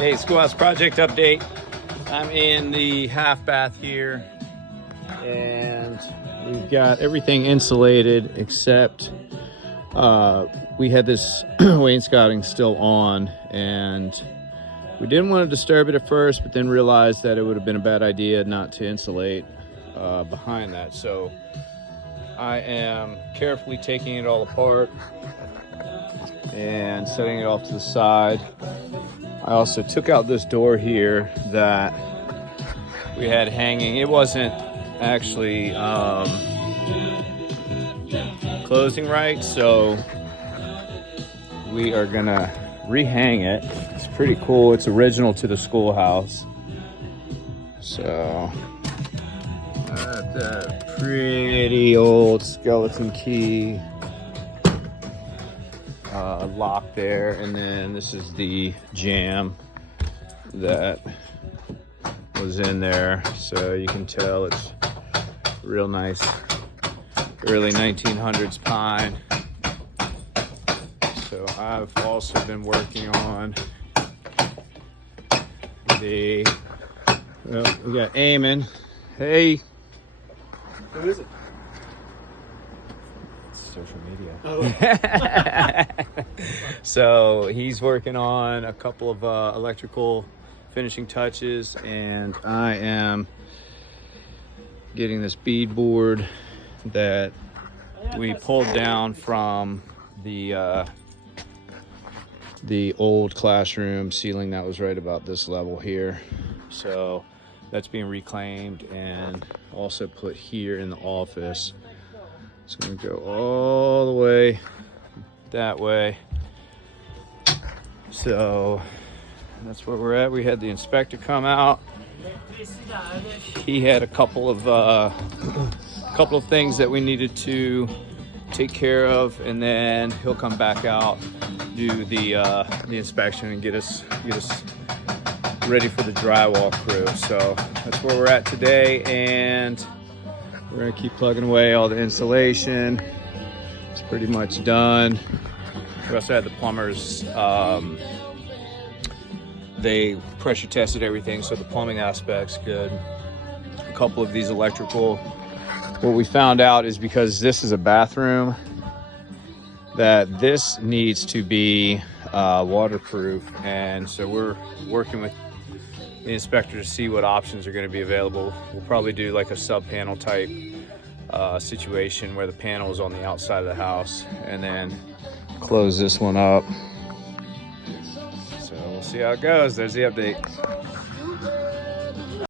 Hey, Schoolhouse Project update. I'm in the half bath here, and we've got everything insulated except we had this wainscoting still on, and we didn't want to disturb it at first, but then realized that it would have been a bad idea not to insulate behind that. So I am carefully taking it all apart and setting it off to the side. I also took out this door here that we had hanging. It wasn't actually closing right, so we are gonna rehang it. It's pretty cool. It's original to the schoolhouse. So the pretty old skeleton key lock there, and then this is the jamb that was in there, so you can tell it's real nice early 1900s pine. So I've also been working on we got Eamon. Hey, who is it? Social media. Oh. So he's working on a couple of electrical finishing touches, and I am getting this beadboard that we pulled down from the old classroom ceiling that was right about this level here. So that's being reclaimed and also put here in the office. It's gonna go all the way that way. So that's where we're at. We had the inspector come out. He had a couple of things that we needed to take care of, and then he'll come back out, do the inspection, and get us ready for the drywall crew. So that's where we're at today, and we're gonna keep plugging away all the insulation. It's pretty much done. We also had the plumbers, they pressure tested everything, so the plumbing aspect's good. A couple of these electrical, what we found out is because this is a bathroom, that this needs to be waterproof, and so we're working with the inspector to see what options are going to be available. We'll probably do like a sub panel type situation where the panel is on the outside of the house, and then close this one up. So we'll see how it goes. There's the update.